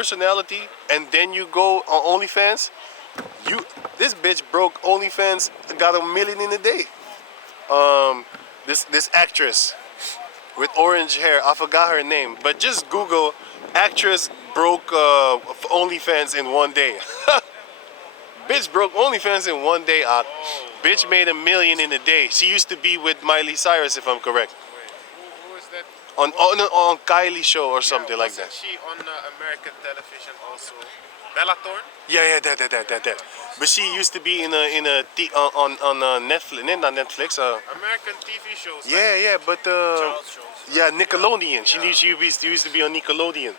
personality and then you go on OnlyFans, this bitch broke OnlyFans, got 1 million in a day. This actress with orange hair, I forgot her name, but just Google actress broke OnlyFans in one day. Bitch broke OnlyFans in one day. Bitch made 1 million in a day. She used to be with Miley Cyrus, if I'm correct. Who is that? On Kylie show or something like that. Wasn't she on American television also? Bella Thorne? Yeah, that. But she used to be on Netflix, not Netflix. American TV shows. Yeah, but Child shows. yeah, Nickelodeon. She used to be on Nickelodeon.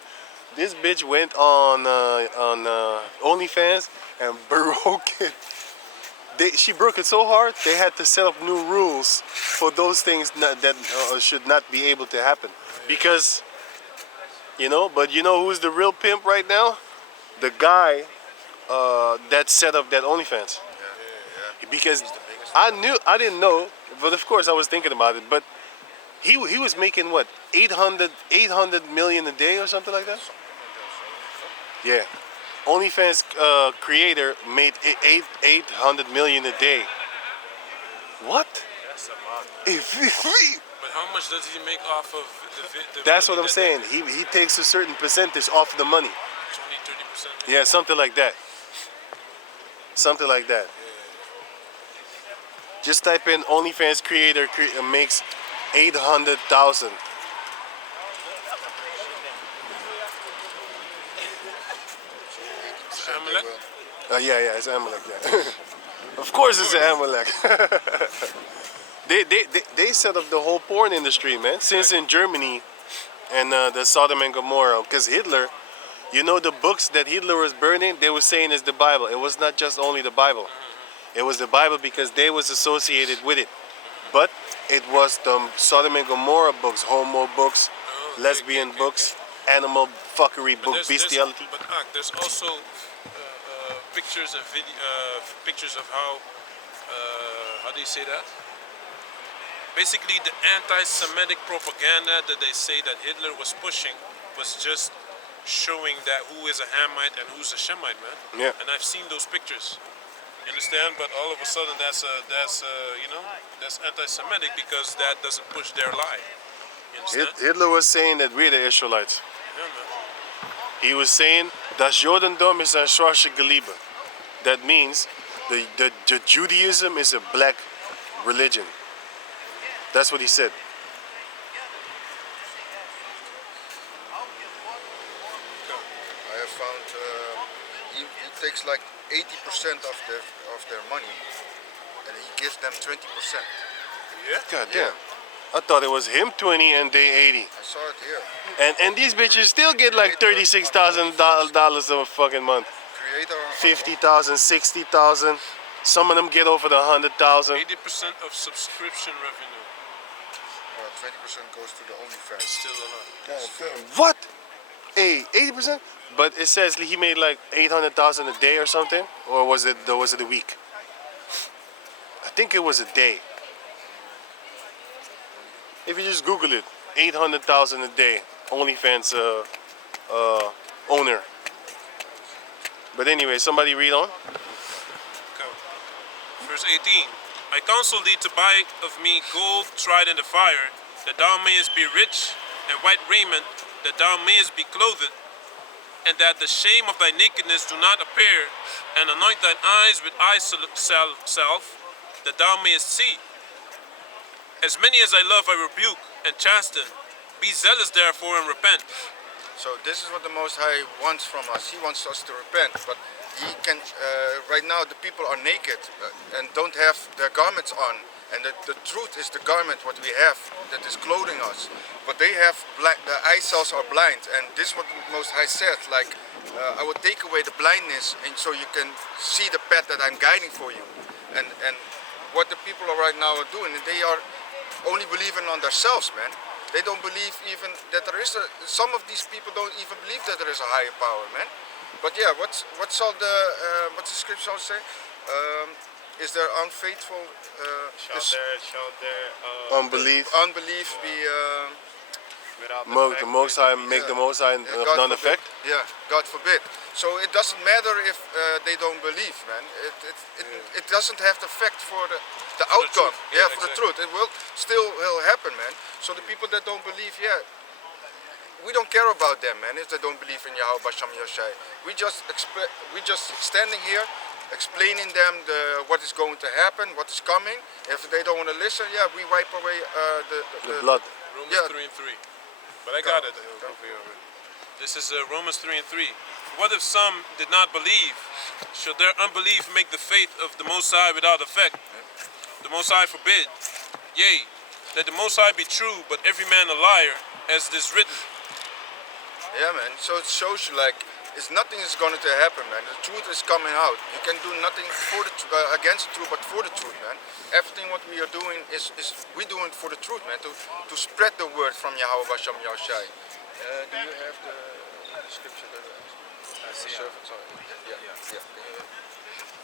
This bitch went on OnlyFans and broke it. She broke it so hard they had to set up new rules for those things that should not be able to happen. Because, but you know who's the real pimp right now? The guy that set up that OnlyFans. Because I didn't know, but of course I was thinking about it. But he was making what, 800 million a day or something like that? Yeah. OnlyFans creator made 800 million a day. What? That's a lot. But how much does he make off of the That's what I'm saying. He takes a certain percentage off the money. 20-30%? Yeah, something like that. Something like that. Just type in OnlyFans creator makes 800,000. Amalek? Yeah, it's Amalek. Yeah. Of course, it's an Amalek. They set up the whole porn industry, man. Since in Germany and the Sodom and Gomorrah, because Hitler, the books that Hitler was burning, they were saying is the Bible. It was not just only the Bible. It was the Bible because they was associated with it. But it was the Sodom and Gomorrah books, homo books, lesbian books, animal fuckery book, bestiality. But there's also pictures and pictures of how do you say that? Basically, the anti-Semitic propaganda that they say that Hitler was pushing was just showing that who is a Hamite and who's a Shemite, man. Yeah. And I've seen those pictures. You understand? But all of a sudden, that's anti-Semitic because that doesn't push their lie. You understand? Hitler was saying that we're the Israelites. Yeah, man. He was saying, das Jodendom is ein schwarze Geliebe. That means the Judaism is a black religion. That's what he said. I have found he takes like 80% of their money, and he gives them 20%. Yeah? God damn. I thought it was him 20 and they 80. I saw it here. And these bitches still get like $36,000 a fucking month. Creator. 50,000, 60,000. Some of them get over the 100,000. 80% of subscription revenue. 20% goes to the OnlyFans. Still a lot. God damn. What? Hey, 80%? But it says he made like 800,000 a day or something, or was it a week? I think it was a day. If you just Google it, 800,000 a day, OnlyFans owner. But anyway, somebody read on. Go. Verse 18. I counsel thee to buy of me gold tried in the fire, that thou mayest be rich, and white raiment, that thou mayest be clothed, and that the shame of thy nakedness do not appear, and anoint thine eyes with eye salve, that thou mayest see. As many as I love I rebuke and chasten. Be zealous therefore and repent. So this is what the Most High wants from us. He wants us to repent, but he can. Right now, the people are naked and don't have their garments on, and the truth is the garment what we have that is clothing us. But they have black. The eye cells are blind, and this is what the Most High said. Like, I will take away the blindness, and so you can see the path that I'm guiding for you. And what the people are right now are doing, they are only believing on themselves, man. They don't believe even that there is some of these people don't even believe that there is a higher power, man. But yeah, what's the scripture say? Is there unfaithful? Shall their Unbelief be Without The Most High make the Most High Yeah, of God none forbid. effect. Yeah, God forbid. So it doesn't matter if they don't believe, man. It doesn't have the effect for the outcome. truth. Yeah, Yeah, for the exactly. truth. It will still happen, man. So the people that don't believe, yeah, we don't care about them, man. If they don't believe in Yahweh Basham Yoshai, we just standing here explaining them what is going to happen, what is coming. If they don't want to listen, yeah, we wipe away The blood. Romans Yeah. 3 and 3. But I got it over here already. This is Romans 3 and 3. What if some did not believe? Should their unbelief make the faith of the Most High without effect? The Most High forbid. Yea, let the Most High be true, but every man a liar, as it is written. Yeah, man. So it shows you like nothing is going to happen, man. The truth is coming out. You can do nothing for against the truth, but for the truth, man. Everything what we are doing is we doing it for the truth, man. To spread the word from Yahweh Basham Yahushai. Do you have the scripture that servants are? Yeah.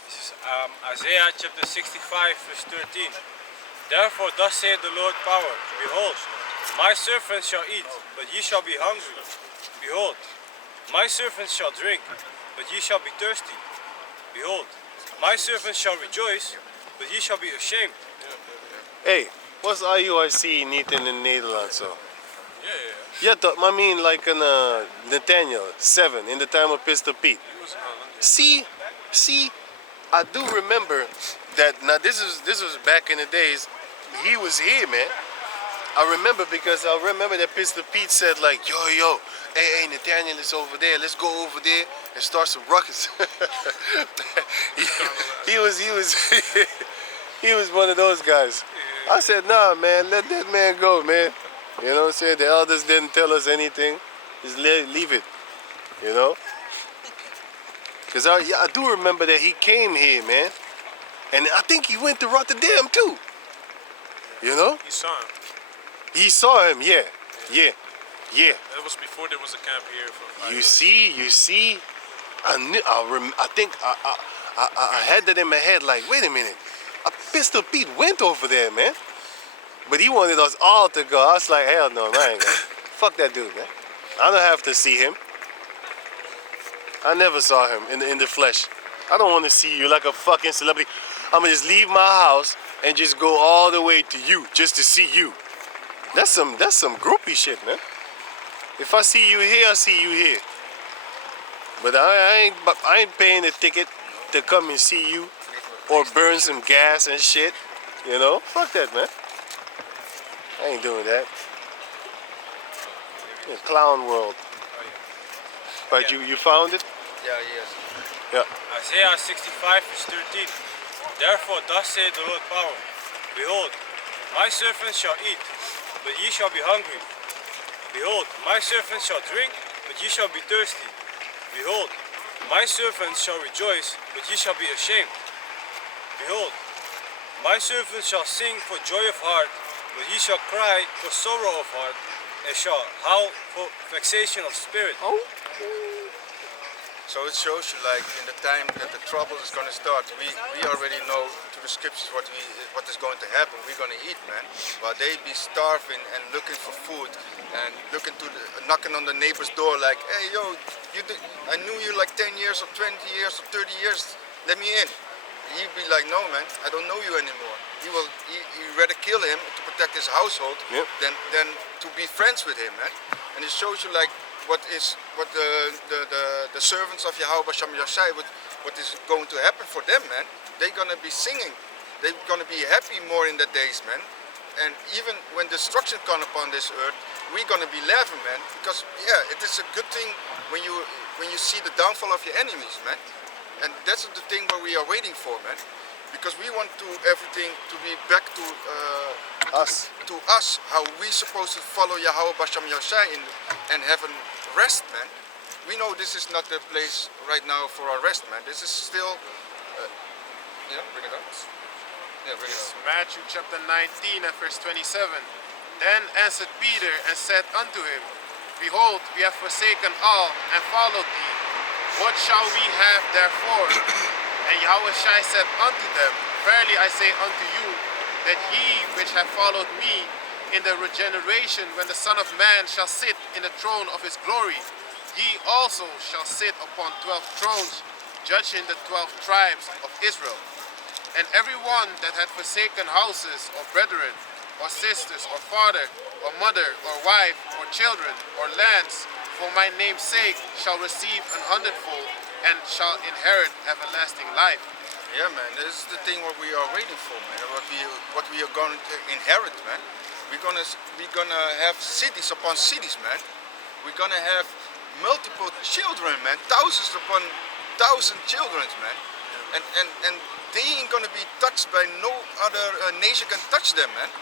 This is Isaiah chapter 65 verse 13. Therefore thus saith the Lord power, behold, my servants shall eat, but ye shall be hungry. Behold, my servants shall drink, but ye shall be thirsty. Behold, my servants shall rejoice, but ye shall be ashamed. Hey, what's IUIC niet in the Netherlands zo? Yeah. Ja, maar I mean like in Nathaniel 7 in the time of Pistol Pete. He was in Holland. See, I do remember that. Now this was back in the days. He was here, man. I remember because I remember that Pistol Pete said like, yo, hey, Nathaniel is over there. Let's go over there and start some ruckus. he was he was one of those guys. I said, nah, man, let that man go, man. You know what I'm saying? The elders didn't tell us anything. Just leave it, you know? Because I do remember that he came here, man. And I think he went to Rotterdam, too. You know? He saw him. He saw him, yeah. That was before there was a camp here for You see? I think I had that in my head, like, wait a minute. Pistol Pete went over there, man. But he wanted us all to go. I was like, hell no, man, I ain't going. Fuck that dude, man. I don't have to see him. I never saw him in the flesh. I don't want to see you like a fucking celebrity. I'm gonna just leave my house and just go all the way to you just to see you. That's some groupie shit, man. If I see you here, I see you here. But I ain't paying a ticket to come and see you or burn some gas and shit. You know? Fuck that, man. I ain't doing that. Yeah, clown world. But you found it? Yeah, yes. Yeah. Isaiah 65 verse 13. Therefore thus saith the Lord power, behold, my servants shall eat, but ye shall be hungry. Behold, my servants shall drink, but ye shall be thirsty. Behold, my servants shall rejoice, but ye shall be ashamed. Behold, my servants shall sing for joy of heart, but ye shall cry for sorrow of heart, and shall howl for vexation of spirit. So it shows you like in the time that the trouble is going to start, we already know through the scriptures what is going to happen. We're going to eat, man. While they be starving and looking for food and knocking on the neighbor's door like, hey, yo, I knew you like 10 years or 20 years or 30 years, let me in. He'd be like, no, man, I don't know you anymore. He rather kill him to protect his household than to be friends with him, man. And it shows you like what the servants of Yahweh Basham Yashai, what is going to happen for them, man. They're gonna be singing. They're gonna be happy more in the days, man. And even when destruction comes upon this earth, we're gonna be laughing, man. Because yeah, it is a good thing when you see the downfall of your enemies, man. And that's the thing what we are waiting for, man. Because we want everything to be back to Us. To us, how we supposed to follow Yahweh Basham Yashai and have a rest, man. We know this is not the place right now for our rest, man. This is still, bring it up. Yeah, bring it up. Matthew chapter 19 and verse 27. Then answered Peter and said unto him, Behold, we have forsaken all and followed thee. What shall we have therefore? And Yahweh said unto them, Verily I say unto you, that ye which have followed me in the regeneration when the Son of Man shall sit in the throne of his glory. Ye also shall sit upon 12 thrones, judging the 12 tribes of Israel. And every one that hath forsaken houses, or brethren, or sisters, or father, or mother, or wife, or children, or lands, for my name's sake, shall receive an hundredfold, and shall inherit everlasting life. Yeah, man, this is the thing what we are waiting for, man. What we are going to inherit, man. We're gonna have cities upon cities, man. We're gonna have multiple children, man. Thousands upon thousands children, man. And they ain't gonna be touched by no other nation can touch them, man.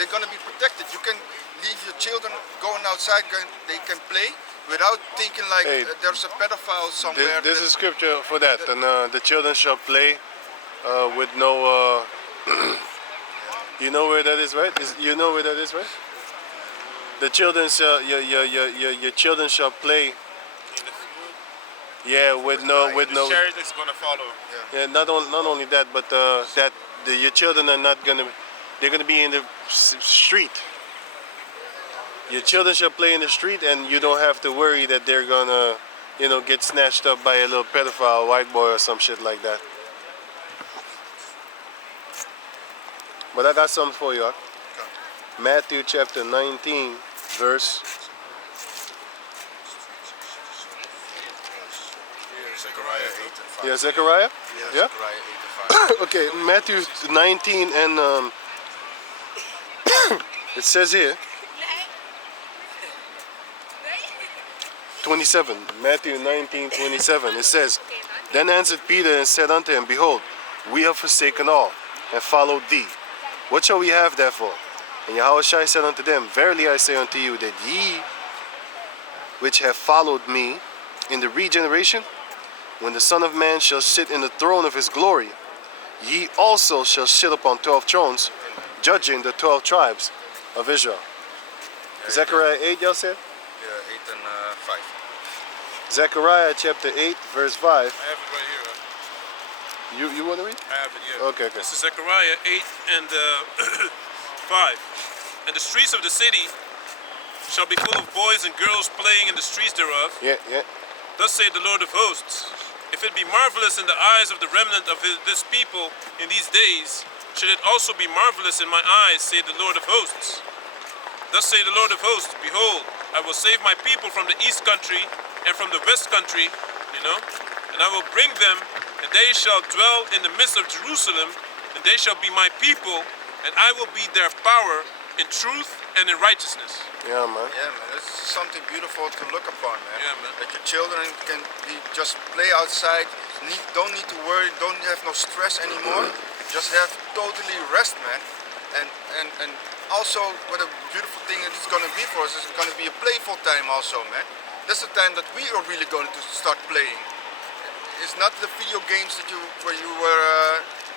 They're gonna be protected. You can leave your children going outside, they can play without thinking like Hey, there's a pedophile somewhere. This is scripture for that. And the children shall play with no. You know where that is, right? You know where that is, right? The children shall your children shall play. In the field, Yeah, with no. the chariot is going to follow. Yeah, not only that, but your children are not gonna. They're gonna be in the street. Your children shall play in the street, and you don't have to worry that they're gonna, get snatched up by a little pedophile white boy or some shit like that. But I got something for you. Huh? Matthew chapter 19, verse. Zechariah 8 and 5. Yeah, Zechariah. Yeah. Zechariah 8 and 5. Okay, Matthew 19 and it says here 27. Matthew 19:27. It says, Then answered Peter and said unto him, Behold, we have forsaken all and followed thee. What shall we have therefore? And Yahushua said unto them, Verily I say unto you that ye which have followed me in the regeneration, when the Son of Man shall sit in the throne of his glory, ye also shall sit upon 12 thrones, judging the 12 tribes of Israel. Zechariah 8, y'all said? Yeah, 8 and 5. Zechariah chapter 8, verse 5. I have it right here. You want to read? I have it, yeah. Okay. This is Zechariah 8 and 5. And the streets of the city shall be full of boys and girls playing in the streets thereof. Yeah. Thus saith the Lord of hosts, if it be marvelous in the eyes of the remnant of this people in these days, should it also be marvelous in my eyes, saith the Lord of hosts. Thus saith the Lord of hosts, behold, I will save my people from the east country and from the west country, and I will bring them, and they shall dwell in the midst of Jerusalem, and they shall be my people, and I will be their power in truth and in righteousness. Yeah, man. Yeah, man, this is something beautiful to look upon, man. Yeah, man. That your children can just play outside, don't need to worry, don't have no stress anymore. Just have totally rest, man. And also, what a beautiful thing it's going to be for us is it's going to be a playful time also, man. That's the time that we are really going to start playing. It's not the video games that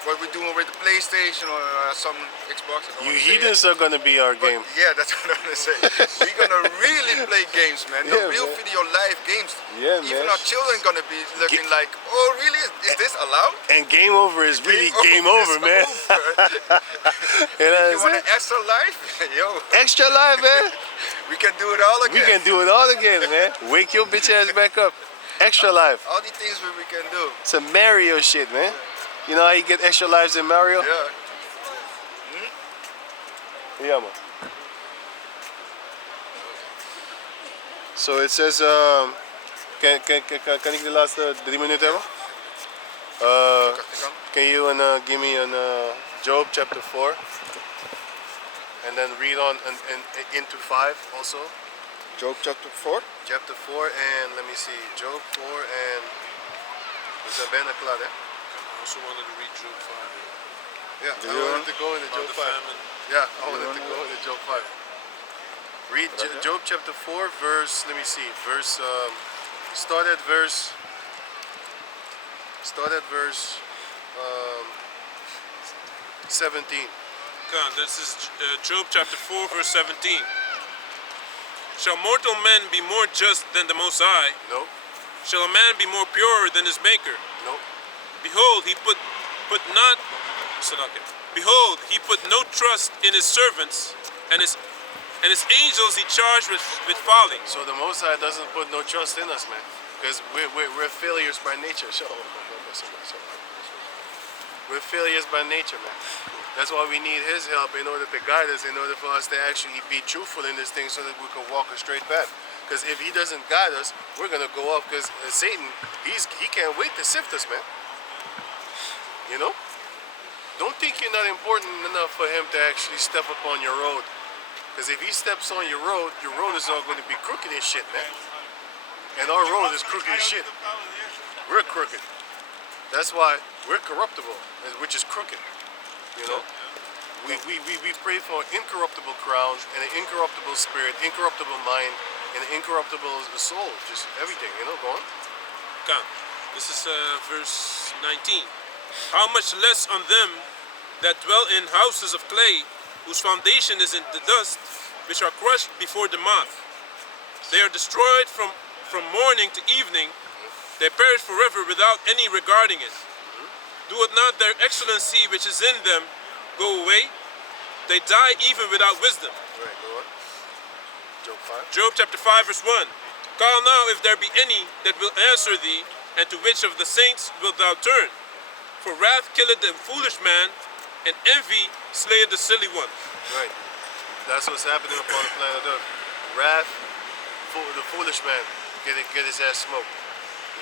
what we're doing with the PlayStation or some Xbox. You heathens are gonna be our game. Yeah, that's what I'm gonna say. We're gonna really play games, man. The Yeah, real man. video live games. Yeah, Even man. our children gonna be looking like, oh, really? Is this allowed? And game over is really game over, is man. over. You know You what want I'm an extra life? Yo, saying? Extra life, man. we can do it all again. We can do it all again, man. Wake your bitch ass back up. Extra life. All the things we can do. Some Mario shit, man. You know how you get extra lives in Mario? Yeah. Yeah, man. So it says, kan ik de laatste 3 minuten hebben? Can you give me Job chapter 4? And then read on into 5 also. Job chapter 4. Chapter 4 and let me see, Job 4 and we zijn bijna klaar, hè? I also wanted to read Job 5. Yeah, Do I you wanted to go into About Job the 5. famine. Yeah, I wanted to go into Job 5. Read Job chapter 4, verse, let me see, verse, start at verse 17. Come, this is Job chapter 4, verse 17. Shall mortal men be more just than the Most High? No, Shall a man be more pure than his Maker? no. Behold, he put not. Behold, he put no trust in his servants, and his and his angels he charged with folly. So the Most High doesn't put no trust in us, man, because we're failures by nature. We're failures by nature, man. That's why we need His help in order to guide us, in order for us to actually be truthful in this thing, so that we can walk a straight path. Because if He doesn't guide us, we're gonna go off. Because Satan, he can't wait to sift us, man. You know? Don't think you're not important enough for Him to actually step up on your road. Because if He steps on your road is all going to be crooked as shit, man. And our road is crooked as shit. We're crooked. That's why we're corruptible, which is crooked. You know? We pray for an incorruptible crown and an incorruptible spirit, incorruptible mind, and an incorruptible soul. Just everything, you know, go on. Come. This is verse 19. How much less on them that dwell in houses of clay, whose foundation is in the dust, which are crushed before the moth. They are destroyed from morning to evening. They perish forever without any regarding it. Doeth not their excellency which is in them go away? They die even without wisdom. Right, go on. Job 5. Job chapter 5 verse 1. Call now if there be any that will answer thee, and to which of the saints wilt thou turn? For wrath killeth the foolish man, and envy slayeth the silly one. Right. That's what's happening upon the planet Earth. Wrath, the foolish man, get his ass smoked.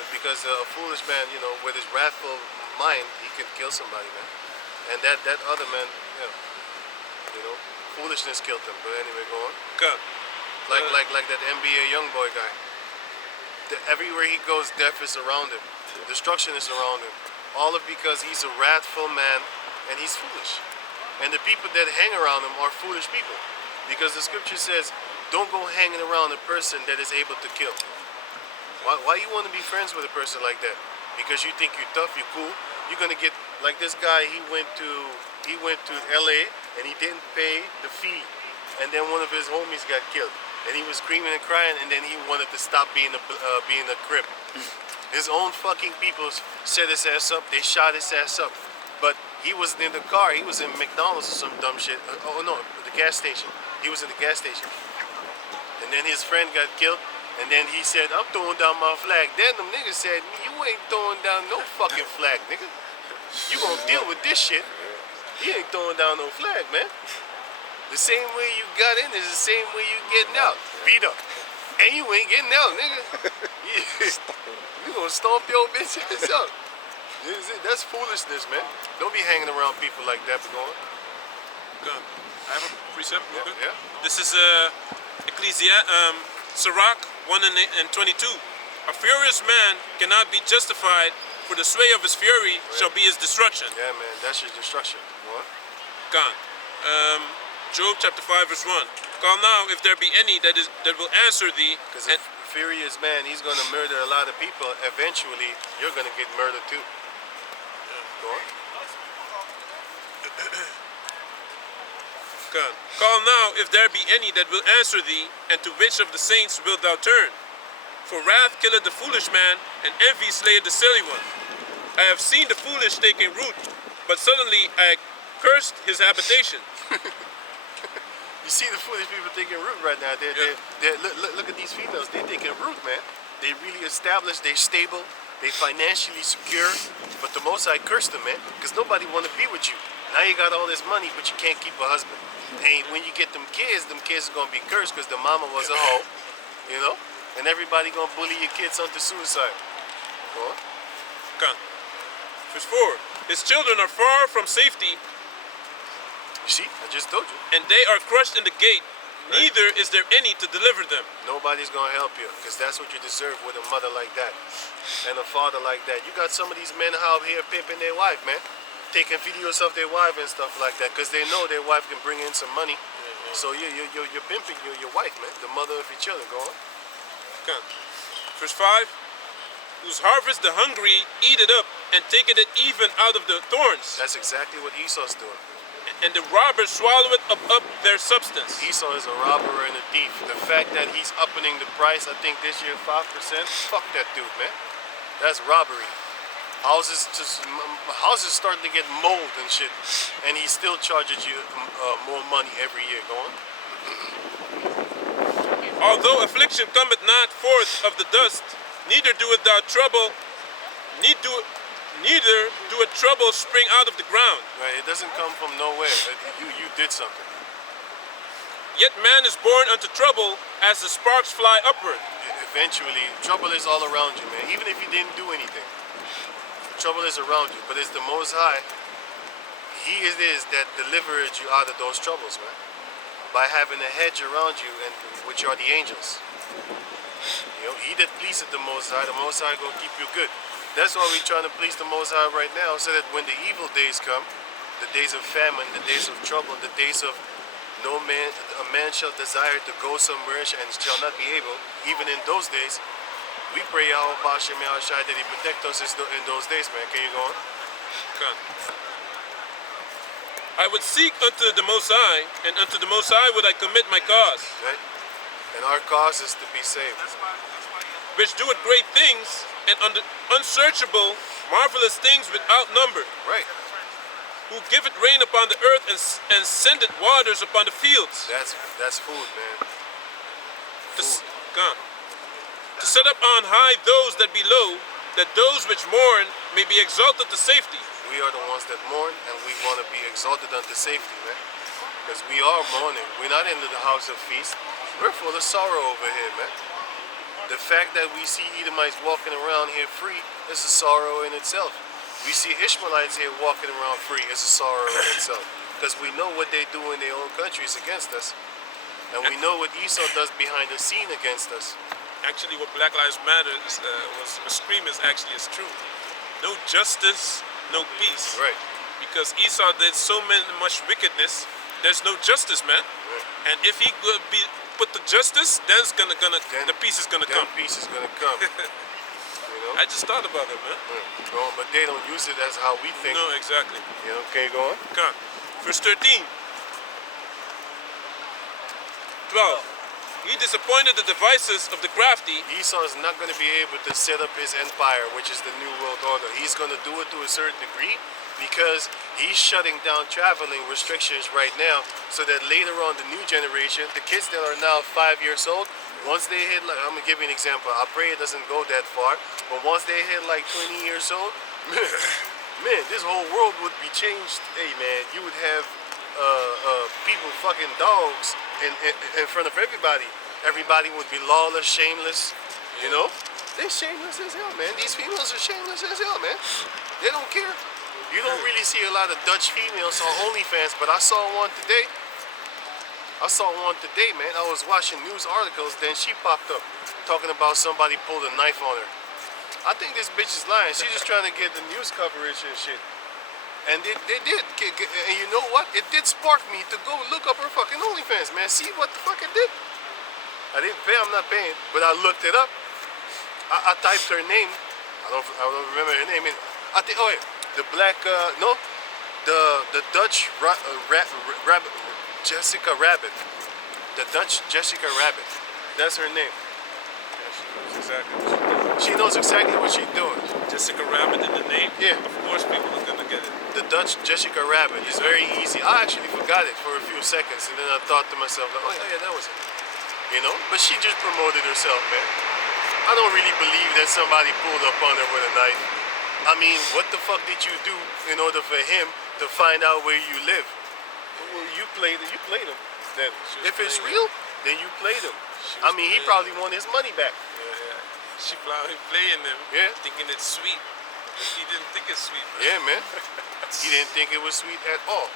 Because a foolish man, you know, with his wrathful mind, he can kill somebody, man. And that other man, yeah, you know, foolishness killed him. But anyway, go on. Come. Like that NBA young boy guy. Everywhere he goes, death is around him. Destruction is around him. All of because he's a wrathful man and he's foolish. And the people that hang around him are foolish people. Because the scripture says, don't go hanging around a person that is able to kill. Why you want to be friends with a person like that? Because you think you're tough, you're cool. You're gonna get like this guy. He went to LA and he didn't pay the fee, and then one of his homies got killed, and he was screaming and crying, and then he wanted to stop being a crip. His own fucking people set his ass up. They shot his ass up, but he wasn't in the car. He was in McDonald's or some dumb shit. Oh no, the gas station. He was in the gas station, and then his friend got killed. And then he said, I'm throwing down my flag. Then them niggas said, you ain't throwing down no fucking flag, nigga. You gonna deal with this shit. He ain't throwing down no flag, man. The same way you got in is the same way you getting out. Beat up. And you ain't getting out, nigga. You gonna stomp your bitch ass up. That's foolishness, man. Don't be hanging around people like that. But go on. Come. I have a precept. Yeah, Okay. yeah. This is Sirach 1 and 22. A furious man cannot be justified, for the sway of his fury shall be his destruction. Yeah, man, that's your destruction. What? Gone. Job chapter 5 verse 1. Call now if there be any that will answer thee. Because a furious man, he's going to murder a lot of people. Eventually, you're going to get murdered too. Go on. God. Call now if there be any that will answer thee, and to which of the saints wilt thou turn? For wrath killeth the foolish man, and envy slayeth the silly one. I have seen the foolish taking root, but suddenly I cursed his habitation. You see the foolish people taking root right now. Look at these females. They're taking root, man. They really established. They're stable. They financially secure. But the Most High cursed them, man, because nobody want to be with you. Now you got all this money, but you can't keep a husband. And when you get them kids are gonna be cursed because the mama was a hoe, you know. And everybody gonna bully your kids onto suicide. Go on. God. Verse 4. His children are far from safety. You see, I just told you. And they are crushed in the gate. Right. Neither is there any to deliver them. Nobody's gonna help you, because that's what you deserve with a mother like that and a father like that. You got some of these men out here pimping their wife, man, taking videos of their wife and stuff like that, because they know their wife can bring in some money. So you're pimping your wife, man, the mother of your children. Go on. Okay. Verse 5. Whose harvest the hungry eat it up, and taketh it even out of the thorns. That's exactly what Esau's doing. And the robbers swallow it up their substance. Esau is a robber and a thief. The fact that he's upping the price, I think this year 5%, fuck that dude, man. That's robbery. Houses starting to get mold and shit, and he still charges you more money every year. Go on. Although affliction cometh not forth of the dust, neither doeth thou trouble, neither doeth trouble spring out of the ground. Right? It doesn't come from nowhere. You did something. Yet man is born unto trouble as the sparks fly upward. Eventually, trouble is all around you, man. Even if you didn't do anything, trouble is around you. But it's the Most High. He it is that delivered you out of those troubles, man. By having a hedge around you, and which are the angels. You know, he that pleaseth the Most High gonna keep you good. That's why we're trying to please the Most High right now, so that when the evil days come, the days of famine, the days of trouble, the days of a man shall desire to go somewhere and shall not be able, even in those days, we pray Yahweh Bashem Yahushai that he protect us in those days, man. Can you go on? Come. I would seek unto the Most High, and unto the Most High would I commit my cause, Right? And our cause is to be saved. which doeth great things, and unsearchable, marvelous things without number, Right. who giveth rain upon the earth and sendeth waters upon the fields. That's food, man. To set up on high those that be low, that those which mourn may be exalted to safety. We are the ones that mourn, and we want to be exalted unto safety, man. Because we are mourning. We're not into the house of feast. We're full of sorrow over here, man. The fact that we see Edomites walking around here free is a sorrow in itself. We see Ishmaelites here walking around free is a sorrow in itself. Because we know what they do in their own countries against us. And we know what Esau does behind the scene against us. Actually, what Black Lives Matter was screaming actually is true. No justice, no peace. Right. Because Esau did so much wickedness, there's no justice, man. Right. And if he could be put to justice, then the peace is gonna come. Peace is gonna come. You know? I just thought about it, man. Well, but they don't use it as how we think. No, exactly. You know, okay, go on. Come. Verse 13. 12. He disappointed the devices of the crafty. Esau is not going to be able to set up his empire, which is the New World Order. He's going to do it to a certain degree because he's shutting down traveling restrictions right now so that later on the new generation, the kids that are now 5 years old, once they hit, like, I'm going to give you an example. I pray it doesn't go that far, but once they hit like 20 years old, man, this whole world would be changed. Hey, man, you would have people fucking dogs in front of everybody. Everybody would be lawless, shameless, you know? They're shameless as hell, man. These females are shameless as hell, man. They don't care. You don't really see a lot of Dutch females on OnlyFans, but I saw one today. Man. I was watching news articles, then she popped up talking about somebody pulled a knife on her. I think this bitch is lying. She's just trying to get the news coverage and shit. And they did. And you know what? It did spark me to go look up her fucking OnlyFans, man. See what the fuck it did? I didn't pay, I'm not paying, but I looked it up. I typed her name. I don't remember her name. I think, oh yeah, the black, the Dutch Rabbit, Jessica Rabbit. The Dutch Jessica Rabbit. That's her name. She knows exactly what she's doing. Jessica Rabbit in the name? Yeah. Of course people are gonna get it. The Dutch Jessica Rabbit is very easy. I actually forgot it for a few seconds, and then I thought to myself, like, oh yeah, that was it. You know? But she just promoted herself, man. I don't really believe that somebody pulled up on her with a knife. I mean, what the fuck did you do in order for him to find out where you live? Well, you played him. Then, if it's real, then you played him. I mean, he probably won his money back. Yeah. She probably playing them, thinking it's sweet. But he didn't think it's sweet, man. Yeah, man. He didn't think it was sweet at all.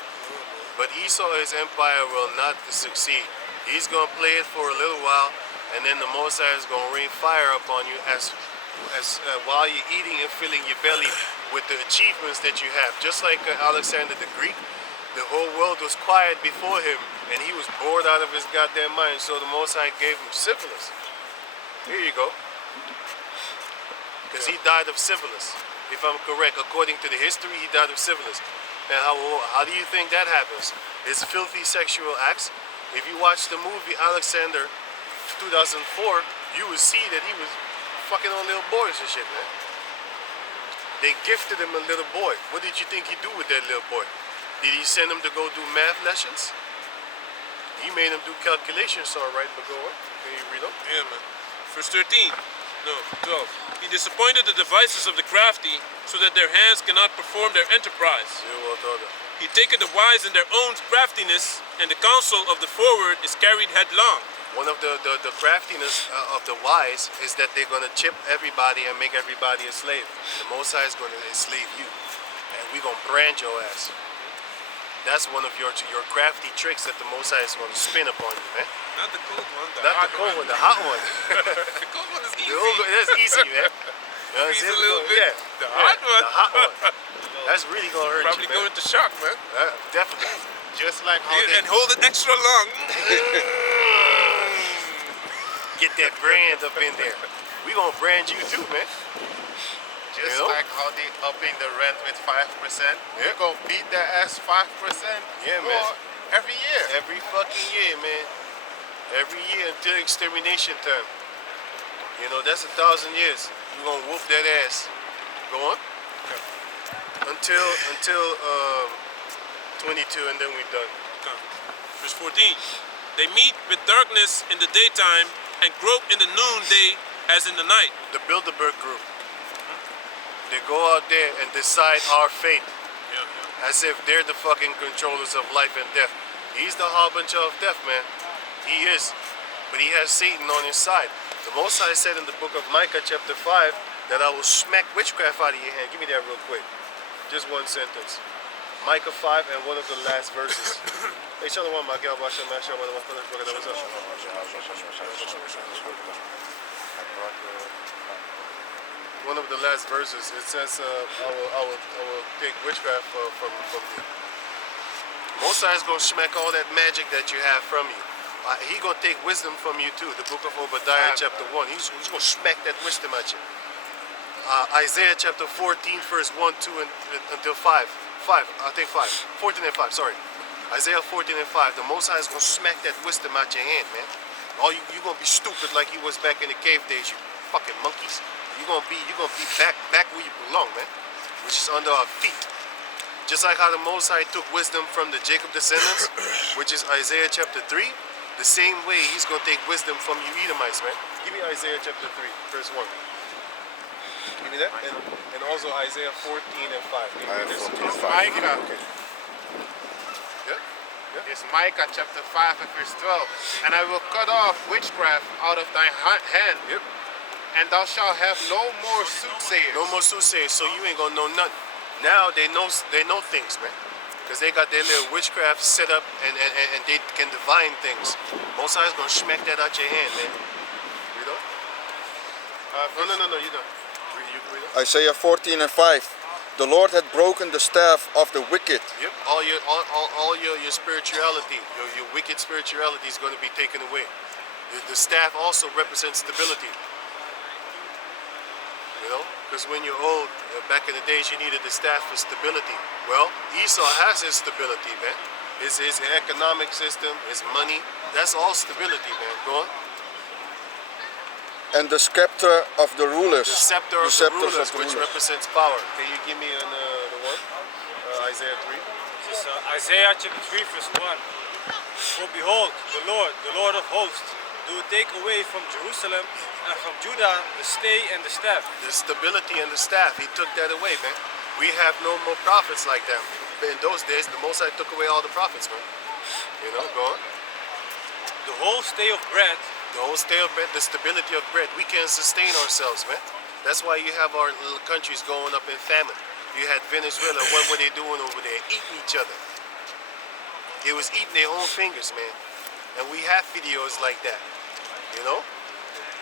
But Esau, his empire will not succeed. He's going to play it for a little while, and then the Most High is going to rain fire upon you as while you're eating and filling your belly with the achievements that you have. Just like Alexander the Greek, the whole world was quiet before him, and he was bored out of his goddamn mind, so the Most High gave him syphilis. Here you go. Because he died of syphilis. If I'm correct, according to the history, he died of syphilis. And how do you think that happens? It's filthy sexual acts. If you watch the movie Alexander 2004, you will see that he was fucking on little boys and shit, man. They gifted him a little boy. What did you think he'd do with that little boy? Did he send him to go do math lessons? He made them do calculations, all right, but go on. Can you read them? Yeah, man. Verse 13. No, 12. He disappointed the devices of the crafty, so that their hands cannot perform their enterprise. Yeah, well thought of. He taketh the wise in their own craftiness, and the counsel of the forward is carried headlong. One of the craftiness of the wise is that they're going to chip everybody and make everybody a slave. The Most High is going to enslave you, and we're going to brand your ass. That's one of your crafty tricks that the Most High is going to spin upon you, man. Not the cold one, the Not hot the cold one. one, the hot one. The cold one is The easy. old one, that's easy, man. You know what I'm Freeze saying? a little bit. Yeah. The hot one. The hot one. That's really going to hurt Probably you, go man. into shock, man. Definitely. Just like how Yeah, they and hold it extra long. Get that brand up in there. We going to brand you too, man. Just You know? like how they upping the rent with 5%. We're gonna beat their ass 5% Yeah, more man. every year. Every fucking year, man. Every year until extermination time. You know, that's 1,000 years. We're gonna whoop that ass. Go on. Until 22, and then we're done. Okay. Verse 14. They meet with darkness in the daytime and grope in the noonday as in the night. The Bilderberg group. They go out there and decide our fate as if they're the fucking controllers of life and death. He's the harbinger of death, man. He is. But he has Satan on his side. The Most High said in the book of Micah chapter 5 that I will smack witchcraft out of your hand. Give me that real quick. Just one sentence. Micah 5 and one of the last verses. Hey, Shalom, my girl. One of the last verses, it says, I will take witchcraft from you. Most High is going to smack all that magic that you have from you. He going to take wisdom from you too. The book of Obadiah chapter 1. He's going to smack that wisdom at you. Isaiah chapter 14 verse 1, 2 until 5. 14 and 5, sorry. Isaiah 14 and 5. The Most High is going to smack that wisdom out your hand, man. You're going to be stupid like you was back in the cave days, you fucking monkeys. You're gonna be back where you belong, man, which is under our feet. Just like how the Most High took wisdom from the Jacob descendants, which is Isaiah chapter 3, the same way he's gonna take wisdom from you Edomites, man. Give me Isaiah chapter 3, verse 1. Give me that, and also Isaiah 14 and 5. Give me this. It's Micah. Yeah. It's Micah chapter 5 and verse 12. And I will cut off witchcraft out of thy hand. Yep. And thou shalt have no more soothsayers. No more soothsayers, so you ain't gonna know nothing. Now they know things, man. Because they got their little witchcraft set up and they can divine things. Most High is gonna smack that out your hand, man. You know? No, you don't. You can read it? Isaiah 14 and 5. The Lord had broken the staff of the wicked. Yep. All your spirituality, your wicked spirituality is gonna be taken away. The staff also represents stability. You know, because when you're old, back in the days, you needed the staff for stability. Well, Esau has his stability, man. His economic system, his money, that's all stability, man. Go on. And the scepter of the rulers. The scepter of the rulers, which represents power. Can you give me the one? Isaiah 3. This is Isaiah chapter 3 verse 1. For behold, the Lord of hosts, do take away from Jerusalem and from Judah the stay and the staff. The stability and the staff, he took that away, man. We have no more prophets like that. But in those days, the Most High took away all the prophets, man. You know, go on. The whole stay of bread. The whole stay of bread, the stability of bread. We can't sustain ourselves, man. That's why you have our little countries going up in famine. You had Venezuela, what were they doing over there? Eating each other. They was eating their own fingers, man. And we have videos like that, you know?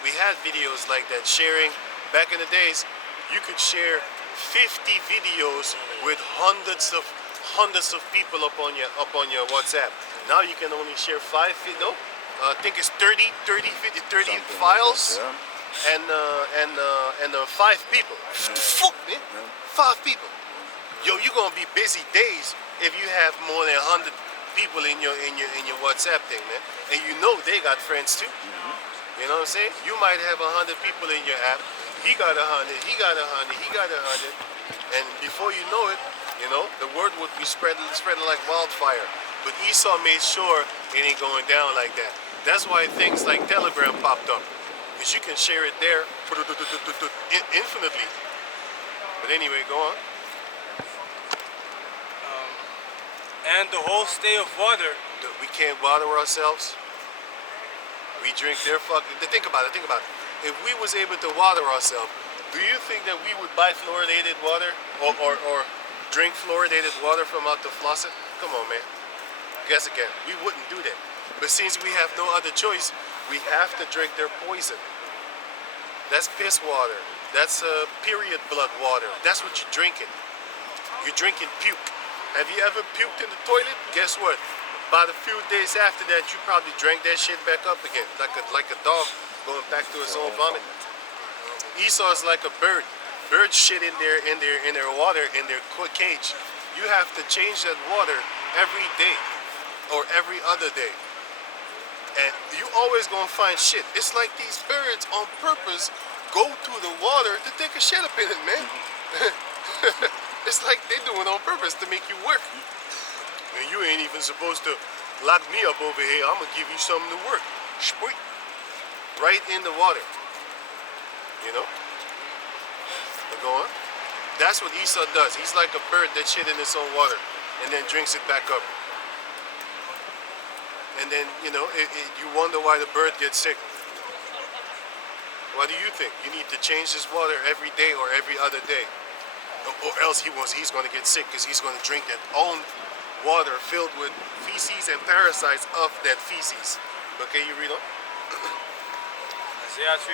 We had videos like that, sharing. Back in the days, you could share 50 videos with hundreds of people up on your WhatsApp. Now you can only share 5, no? I think it's 30 files, Yeah. and 5 people. Fuck, man. 5 people. Yo, you're gonna be busy days if you have more than 100 people in your WhatsApp thing, man. And you know they got friends too. You know what I'm saying? You might have 100 people in your app. He got 100. He got 100. He got 100. And before you know it, the word would be spreading like wildfire. But Esau made sure it ain't going down like that. That's why things like Telegram popped up. Because you can share it there infinitely. But anyway, go on. And the whole state of water. We can't water ourselves. We drink their fucking... Think about it. If we was able to water ourselves, do you think that we would buy fluoridated water or drink fluoridated water from out the faucet? Come on, man. Guess again. We wouldn't do that. But since we have no other choice, we have to drink their poison. That's piss water. That's period blood water. That's what you're drinking. You're drinking puke. Have you ever puked in the toilet? Guess what? About a few days after that, you probably drank that shit back up again, like a dog going back to his own vomit. Esau is like a bird. Birds shit in their water in their cage. You have to change that water every day or every other day, and you always gonna find shit. It's like these birds on purpose go to the water to take a shit up in it, man. It's like they do it on purpose to make you work. And you ain't even supposed to lock me up over here. I'm gonna give you something to work. Sprit. Right in the water. But go on. That's what Esau does. He's like a bird that shit in its own water and then drinks it back up. And then, you wonder why the bird gets sick. What do you think? You need to change this water every day or every other day. Or else he's going to get sick because he's going to drink that own water filled with feces and parasites of that feces. But can you read on? Isaiah 3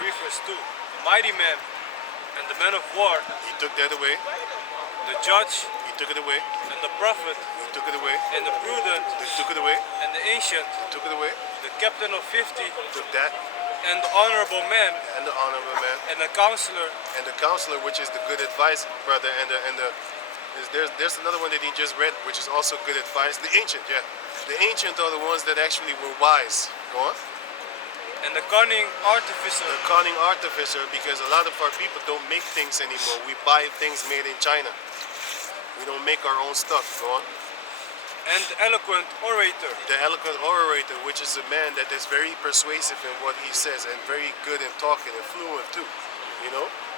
verse 2. The mighty man and the man of war. He took that away. The judge. He took it away. And the prophet. He took it away. And the prudent. He took it away. And the ancient. He took it away. The captain of 50. Took that. And the honorable man. And the honorable man. And the counselor. And the counselor, which is the good advice, brother. There's another one that he just read, which is also good advice. The ancient, yeah. The ancient are the ones that actually were wise. Go on. And the cunning artificer. The cunning artificer, because a lot of our people don't make things anymore. We buy things made in China. We don't make our own stuff. Go on. And the eloquent orator. The eloquent orator, which is a man that is very persuasive in what he says and very good in talking and fluent too.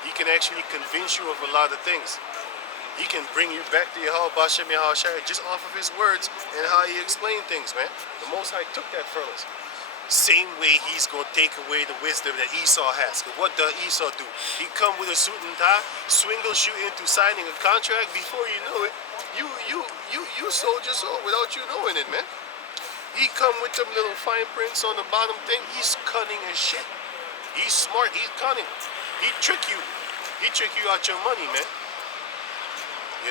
He can actually convince you of a lot of things. He can bring you back to Yahweh Bashem Yahweh Shai just off of his words and how he explained things, man. The Most High took that from us. Same way he's going to take away the wisdom that Esau has. Because what does Esau do? He come with a suit and tie, swingles you into signing a contract. Before you know it, you sold your soul without you knowing it, man. He come with them little fine prints on the bottom thing. He's cunning as shit. He's smart. He's cunning. He trick you. He trick you out your money, man. You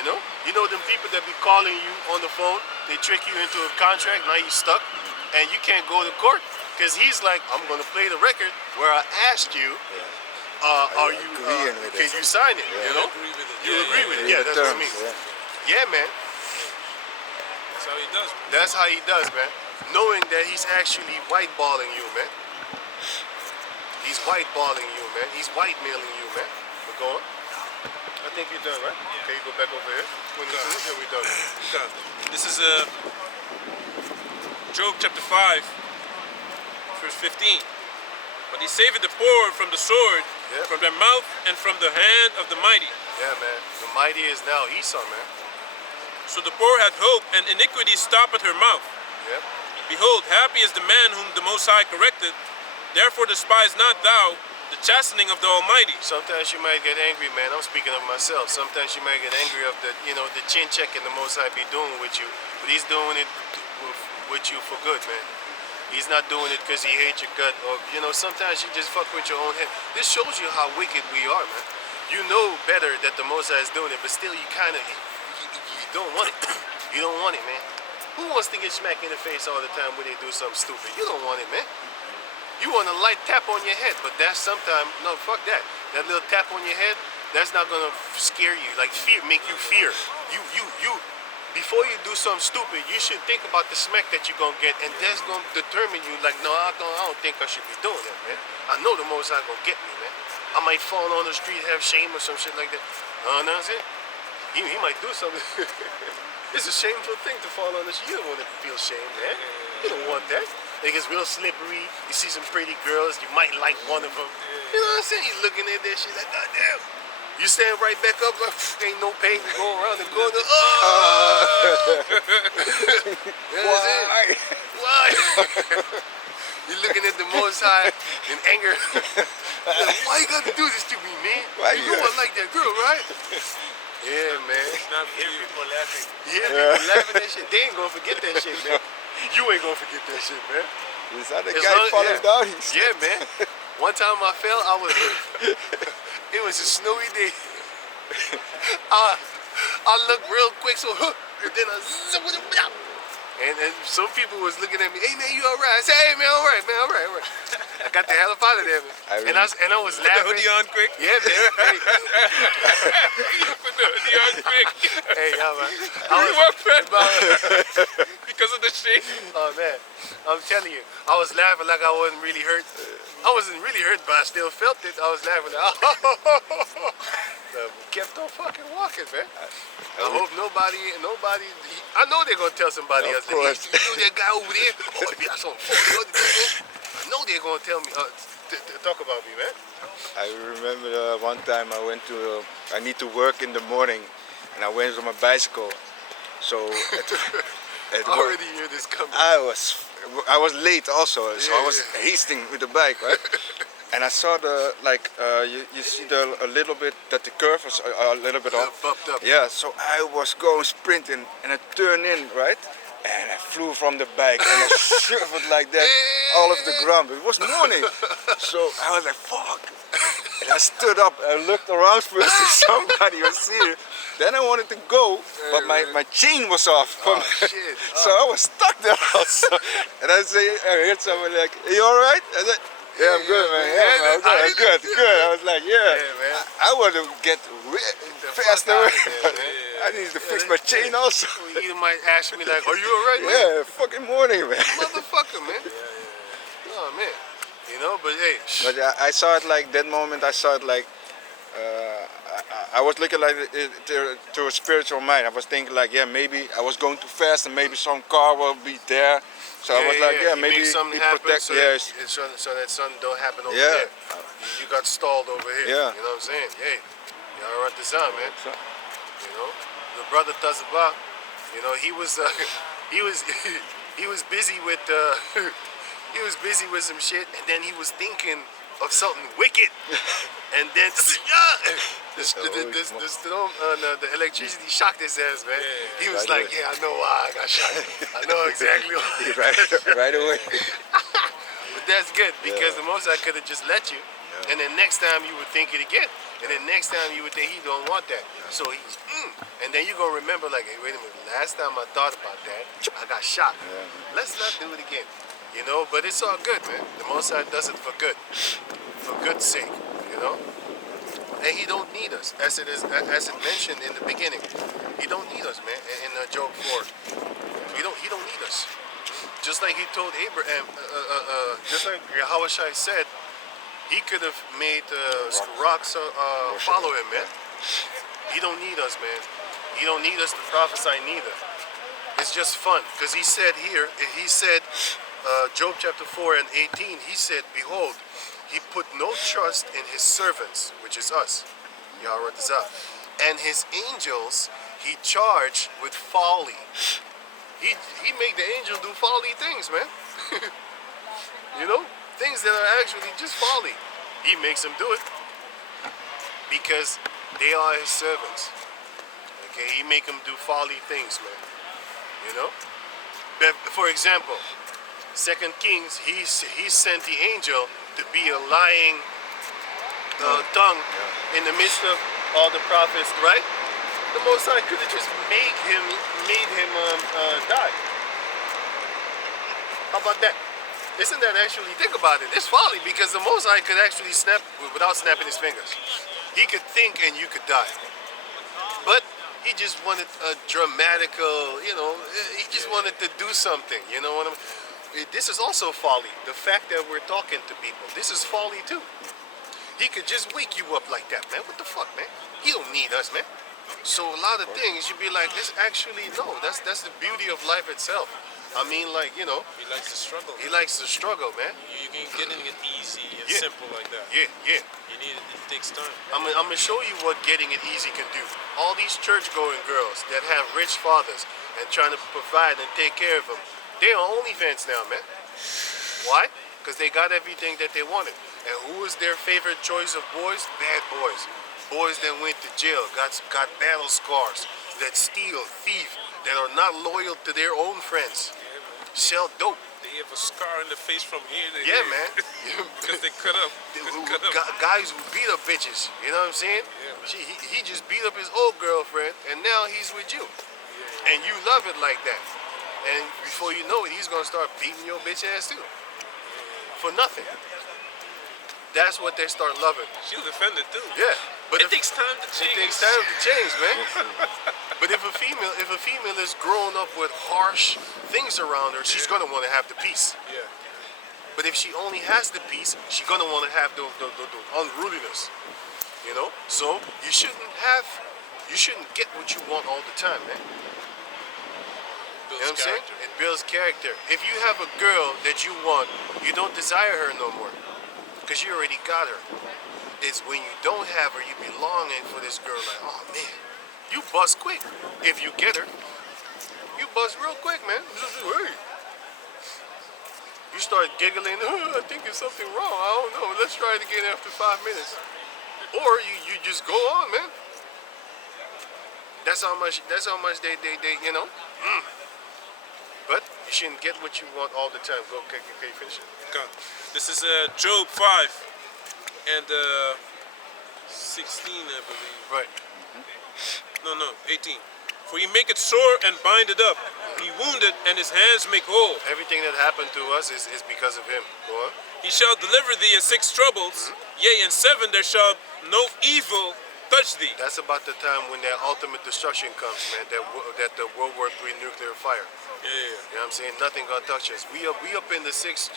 know them people that be calling you on the phone. They trick you into a contract. Now you stuck, and you can't go to court. Because he's like, I'm going to play the record where I asked you, can you sign it? Agree with it. You agree with it? Yeah, that's what I mean. Yeah, man. That's how he does. That's how he does, man. Knowing that he's actually whiteballing you, man. He's whiteballing you, man. He's whitemailing you, man. But go on. I think you're done, right? Yeah. Okay, you go back over here. When you finish, then we're done. This is Job chapter 5, verse 15. But he saveth the poor from the sword, from their mouth, and from the hand of the mighty. Yeah, man. The mighty is now Esau, man. So the poor hath hope, and iniquity stoppeth her mouth. Yep. Behold, happy is the man whom the Most High corrected. Therefore despise not thou the chastening of the Almighty. Sometimes you might get angry, man. I'm speaking of myself. Sometimes you might get angry of the, the chin checking the Most High be doing with you. But he's doing it with you for good, man. He's not doing it because he hates your gut. Or, sometimes you just fuck with your own head. This shows you how wicked we are, man. You know better that the Most High is doing it, but still you kind of, you don't want it. You don't want it, man. Who wants to get smacked in the face all the time when they do something stupid? You don't want it, man. You want a light tap on your head, but that's sometimes, no, fuck that. That little tap on your head, that's not gonna scare you, like make you fear. Before you do something stupid, you should think about the smack that you're gonna get, and that's gonna determine you, like, no, I don't think I should be doing that, man. I know the Most High gonna get me, man. I might fall on the street, have shame or some shit like that. No, that's it. He might do something. It's a shameful thing to fall on the street. You don't want to feel shame, man. You don't want that. Like, it's real slippery. You see some pretty girls, you might like one of them. You know what I'm saying? You're looking at that shit like, God damn. You stand right back up like, ain't no pain to go around the corner. Why? Why? You're looking at the Most High in anger. Why you gotta do this to me, man? Why you know I like that girl, right? Yeah, man. Not hear people laughing. Yeah, people laughing at that shit. They ain't gonna forget that shit, man. You ain't gonna forget that shit, man. Is that the As guy long- falling yeah. down? Yeah, man. One time I fell, it was a snowy day. I looked real quick, so and then and some people was looking at me, hey man, you alright? I said, hey man, alright, man, alright. I got the hell up out of there, man. And I was Put the laughing. hoodie on quick. Yeah, man. Put the hoodie on quick. Hey, yeah, man. You walk fast because of the shade. Oh man, I'm telling you, I was laughing like I wasn't really hurt. I wasn't really hurt, but I still felt it. I was laughing like, kept on fucking walking, man. I hope nobody. I know they're gonna tell somebody Of else. course. You know that guy over there? Oh, yeah, I saw him. I know they're gonna tell me. Talk about me, man. I remember one time I need to work in the morning, and I went on my bicycle. So I already hear this coming. I was late also, so I was Yeah. hasting with the bike, right? And I saw you see a little bit that the curve was a little bit off. Bumped up. Yeah, so I was going sprinting and I turned in, right? And I flew from the bike and I shivered like that all over the ground. But it was morning, so I was like, fuck. And I stood up and looked around first if somebody was here. Then I wanted to go, but my chain was off. Oh, shit. So I was stuck there also. And I heard someone like, are you alright? I said, yeah, I'm good, man. Yeah, man, I'm good. I was like, yeah. man. I want to get faster. fuck out of there, man. I need to fix my chain also. You might ask me like, are you alright, man? Yeah, fucking morning, man. Motherfucker, man. Oh man. You know, but hey. But I saw it like that moment. I saw it like I was looking like to a spiritual mind. I was thinking like, yeah, maybe I was going too fast and maybe some car will be there. So I was like, yeah, You maybe make something he happen protect. so, Yeah, so that something don't happen over Yeah. there. You got stalled over here. Yeah. You know what I'm saying? Hey, y'all right this out, man. So- You know, the brother Tazabah, you know, he was he was busy with he was busy with some shit, and then he was thinking of something wicked, and then the electricity shocked his ass, man. He was Right like, away. yeah, I know why I got shot. I know exactly why. right away. But that's good because the most I could have just let you, and then next time you would think it again, and then next time you would think he don't want that. So he's, and then you're gonna remember like, hey, wait a minute, last time I thought about that, I got shot. Let's not do it again. You know, but it's all good, man. The Most High does it for good's sake, you know. And He don't need us, as it mentioned in the beginning. He don't need us, man. In Job 4, He don't need us. Just like He told Abraham, just like Yahushua said, He could have made rocks follow Him, man. He don't need us, man. He don't need us to prophesy neither. It's just fun, because He said here, Job chapter 4 and 18, He said, behold, He put no trust in His servants, which is us, Yahweh Tazah, and His angels He charged with folly. He make the angels do folly things, man. You know, things that are actually just folly. He makes them do it because they are His servants. Okay, He make them do folly things, man. You know, for example, 2 Kings, he sent the angel to be a lying tongue in the midst of all the prophets, right? The Most High could have just made him die. How about that? Isn't that actually, think about it, it's folly because the Most High could actually snap without snapping his fingers. He could think and you could die. But He just wanted a dramatical, you know, He just wanted to do something, you know what I mean? This is also folly. The fact that we're talking to people, this is folly too. He could just wake you up like that, man. What the fuck, man? He don't need us, man. So a lot of things you'd be like, this actually no. That's the beauty of life itself. I mean, like, you know, He likes to struggle. he likes to struggle, man. You can get it easy and Yeah. simple like that. Yeah, yeah. You need it. It takes time. I'm gonna show you what getting it easy can do. All these church-going girls that have rich fathers and trying to provide and take care of them, they on OnlyFans now, man. Why? Because they got everything that they wanted. And who is their favorite choice of boys? Bad boys. Boys that went to jail, got battle scars, that steal, thief, that are not loyal to their own friends. Sell dope. They have a scar in the face from here to Yeah, here. man. Because they cut up. Guys who beat up bitches. You know what I'm saying? Yeah. He just beat up his old girlfriend, and now he's with you. And you love it like that. And before you know it, he's gonna start beating your bitch ass too. For nothing. That's what they start loving. She'll defend it too. Yeah. But It if- takes time to change. It takes time to change, man. But if a female is grown up with harsh things around her, she's gonna want to have the peace. Yeah. But if she only has the peace, she's gonna want to have the unruliness. You know? So you shouldn't get what you want all the time, man. You know what I'm saying? It builds character. If you have a girl that you want, you don't desire her no more. Because you already got her. It's when you don't have her, you be longing for this girl like, oh man, you bust quick. If you get her, you bust real quick, man. Hey. You start giggling, I think there's something wrong. I don't know. Let's try it again after 5 minutes. Or you just go on, man. That's how much they you know. But you shouldn't get what you want all the time. Go, can you finish it? Okay. This is Job 5 and 16, I believe. Right. No, 18. For he maketh sore and bind it up. He wounded and his hands make whole. Everything that happened to us is because of him. Go on. He shall deliver thee in 6 troubles. Yea, in 7 there shall no evil touch thee. That's about the time when that ultimate destruction comes, man. That the World War III nuclear fire. Yeah. You know what I'm saying? Nothing gonna touch us. We up in the 6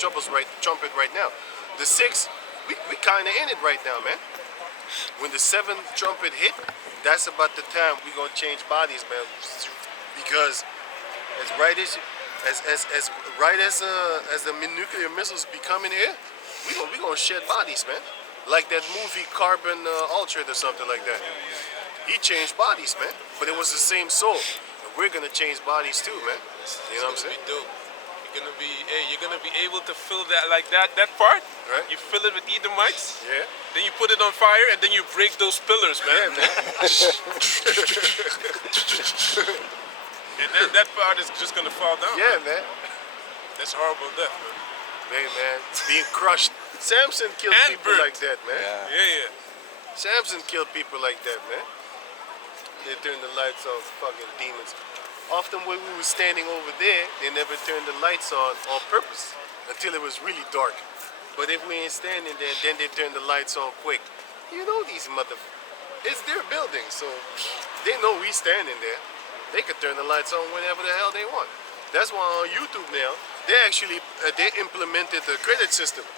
trumpet right now. The 6, we kind of in it right now, man. When the 7th trumpet hit, that's about the time we gonna change bodies, man. Because as the nuclear missiles be coming here, we gonna shed bodies, man. Like that movie Carbon Altered or something like that. He changed bodies, man. But it was the same soul. And we're gonna change bodies too, man. You know what I'm saying? Be dope. You're gonna be able to fill that like that part. Right. You fill it with Edomites. Yeah. Then you put it on fire and then you break those pillars, man. Yeah, man. And then that part is just gonna fall down. Yeah, man. That's horrible death, man. Hey, man. Being crushed. Samson killed And people burnt. like that, man. Yeah. Samson killed people like that, man. They turned the lights on, fucking demons. Often when we were standing over there, they never turned the lights on purpose until it was really dark. But if we ain't standing there, then they turn the lights on quick. You know these it's their building, so they know we standing there. They could turn the lights on whenever the hell they want. That's why on YouTube now, they implemented the credit system.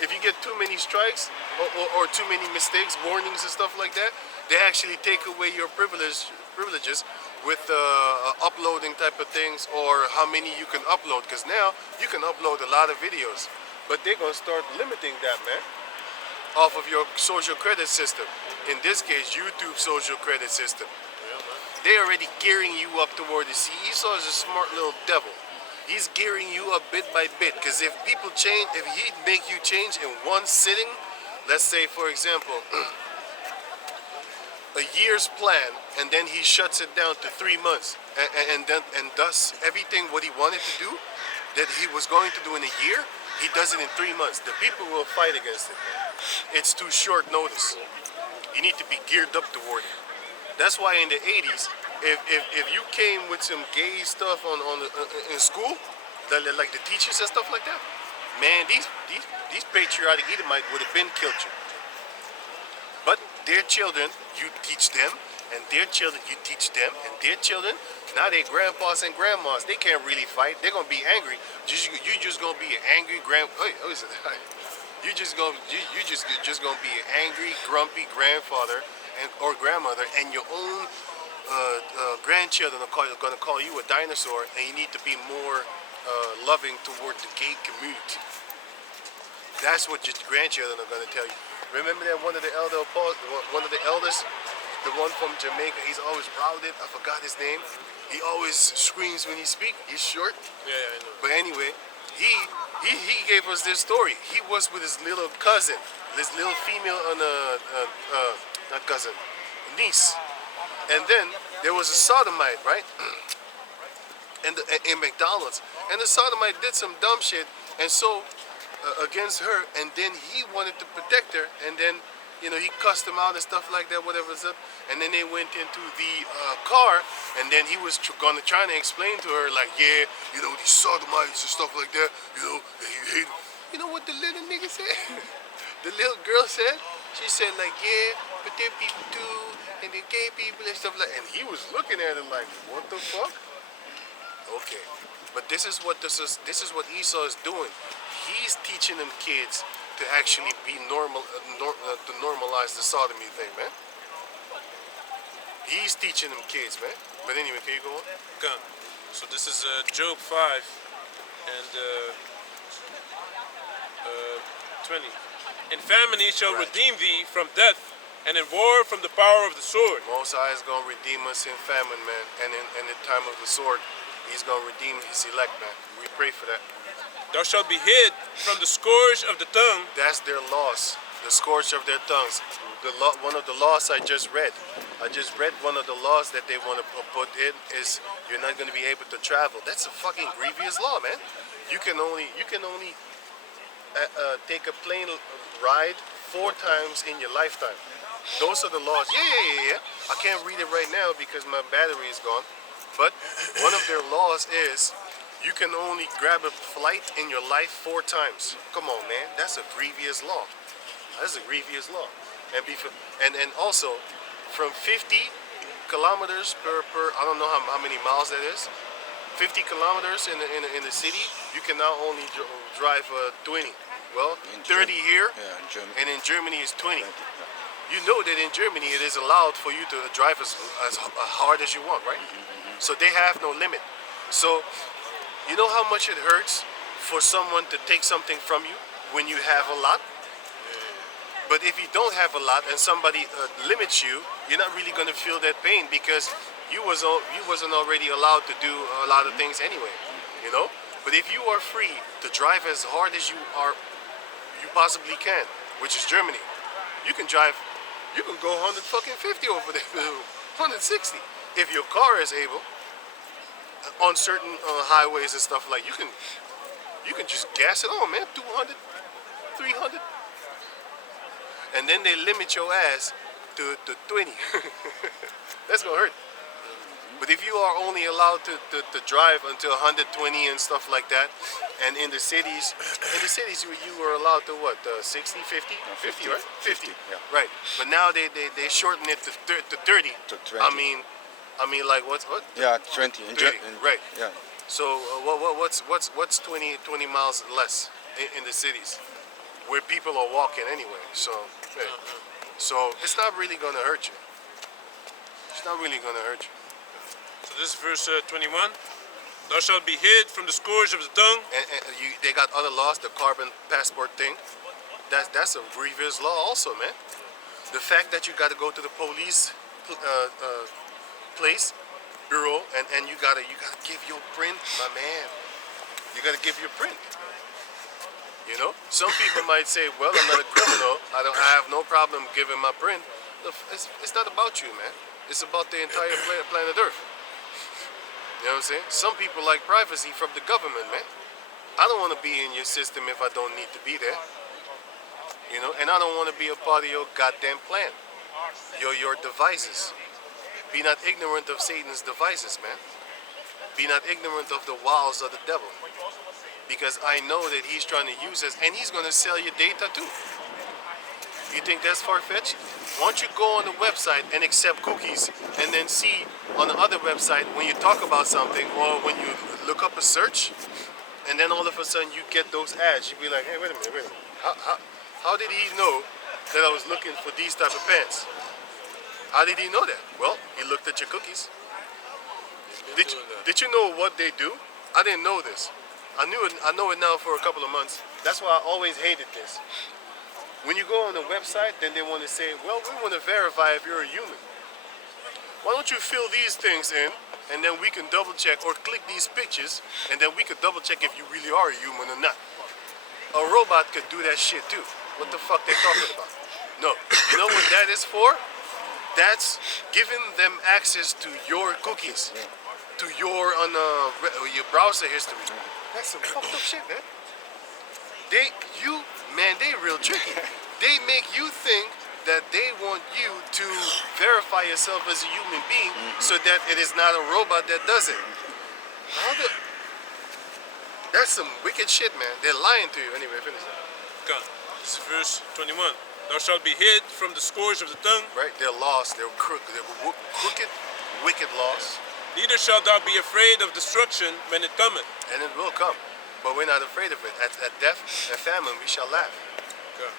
If you get too many strikes or too many mistakes, warnings and stuff like that, they actually take away your privileges with uploading type of things or how many you can upload. Because now you can upload a lot of videos, but they're gonna start limiting that, man, off of your social credit system. In this case, YouTube social credit system. They're already gearing you up toward the sea. Esau is a smart little devil. He's gearing you up bit by bit. Because if people change, if he make you change in one sitting, let's say for example, a year's plan, and then he shuts it down to 3 months, and thus everything what he wanted to do, that he was going to do in a year, he does it in 3 months. The people will fight against it. It's too short notice. You need to be geared up toward it. That's why in the 80s, if you came with some gay stuff in school, like the teachers and stuff like that, man, these patriotic Edomites would have been killed you. But their children, you teach them, and their children, you teach them, and their children, now they grandpas and grandmas, they can't really fight. They're gonna be angry. You just gonna be an angry you're just gonna be an angry, grumpy grandfather or grandmother, and your own grandchildren are gonna call you a dinosaur, and you need to be more loving toward the gay community. That's what your grandchildren are gonna tell you. Remember that one of the elders, the one from Jamaica, he's always routed. I forgot his name. He always screams when he speaks. He's short. Yeah, I know. But anyway, he gave us this story. He was with his little cousin, this little female, not cousin, niece. And then there was a sodomite, right? And in McDonald's, and the sodomite did some dumb shit, and so against her, and then he wanted to protect her, and then he cussed him out and stuff like that, whatever. And then they went into the car, and then he was gonna try to explain to her, like, yeah, these sodomites and stuff like that, they hate. You know what the little nigga said? The little girl said? She said, like, yeah, but they're people too, and they're gay people and stuff like. And he was looking at her like, what the fuck? Okay, but this is what Esau is doing. He's teaching them kids to actually be to normalize the sodomy thing, man. He's teaching them kids, man. But anyway, can you go on? Okay. So this is Job 5 and 20. In famine he shall redeem thee from death, and in war from the power of the sword. Most High is gonna redeem us in famine, man, and in the time of the sword, He's gonna redeem His elect, man. We pray for that. Thou shalt be hid from the scourge of the tongue. That's their loss, the scourge of their tongues. One of the laws I just read. I just read one of the laws that they want to put in is you're not going to be able to travel. That's a fucking grievous law, man. You can only take a plane ride 4 times in your lifetime. Those are the laws. Yeah. I can't read it right now because my battery is gone. But one of their laws is you can only grab a flight in your life 4 times. Come on, man. That's a grievous law. That's a grievous law. And also, from 50 kilometers per I don't know how many miles that is. 50 kilometers in the city, you can now only drive 20. Well, 30 here, and in Germany is 20. You know that in Germany it is allowed for you to drive as hard as you want, right? So they have no limit. So you know how much it hurts for someone to take something from you when you have a lot? But if you don't have a lot and somebody limits you, you're not really going to feel that pain because you wasn't already allowed to do a lot of things anyway, you know? But if you are free to drive as hard as you possibly can, which is Germany, you can go 150 over there, 160. If your car is able, on certain highways and stuff like, you can just gas it on, man, 200, 300. And then they limit your ass to 20. That's gonna hurt. But if you are only allowed to drive until 120 and stuff like that, and in the cities you were allowed to what, 60, 50? 50, right? 50, yeah. Right. But now they shorten it to 30. To 20. I mean, like what? Yeah, 20. 30, right. Yeah. So what's 20 miles less in the cities, where people are walking anyway? So it's not really gonna hurt you. It's not really gonna hurt you. So this is verse 21. Thou shalt be hid from the scourge of the tongue. And they got other laws, the carbon passport thing. That's a grievous law also, man. The fact that you got to go to the police place, bureau, and you gotta give your print, my man. You gotta give your print. You know, some people might say, well, I'm not a criminal. I have no problem giving my print. It's not about you, man. It's about the entire planet Earth. You know what I'm saying? Some people like privacy from the government, man. I don't want to be in your system if I don't need to be there. You know, and I don't want to be a part of your goddamn plan. Your devices. Be not ignorant of Satan's devices, man. Be not ignorant of the wiles of the devil. Because I know that he's trying to use us, and he's going to sell your data too. You think that's far-fetched? Why don't you go on the website and accept cookies, and then see on the other website when you talk about something, or when you look up a search, and then all of a sudden you get those ads. You'd be like, hey, wait a minute. How did he know that I was looking for these type of pants? How did he know that? Well, he looked at your cookies. Did you know what they do? I didn't know this. I knew it. I know it now for a couple of months. That's why I always hated this. When you go on the website, then they want to say, well, we want to verify if you're a human. Why don't you fill these things in, and then we can double check, or click these pictures, and then we could double check if you really are a human or not. A robot could do that shit too. What the fuck they talking about? No. You know what that is for? That's giving them access to your cookies, to your your browser history. That's some fucked up shit, man. They real tricky. They make you think that they want you to verify yourself as a human being so that it is not a robot that does it. That's some wicked shit, man. They're lying to you. Anyway, finish. God. This is verse 21. Thou shalt be hid from the scourge of the tongue. Right? They're lost. They're crooked, wicked lost. Neither shalt thou be afraid of destruction when it cometh. And it will come. But we're not afraid of it. At death and famine, we shall laugh. God.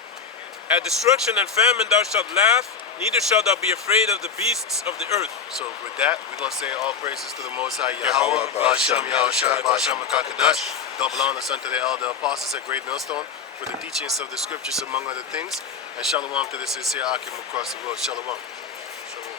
At destruction and famine thou shalt laugh, neither shalt thou be afraid of the beasts of the earth. So with that, we're going to say all praises to the Most High Yahweh, Ba'ashem Yahushua, Ba'ashem Kakadash. Double honors unto the elder apostles at Great Millstone for the teachings of the scriptures, among other things. And shalom to the sincere Akim across the world. Shalom. Shalom.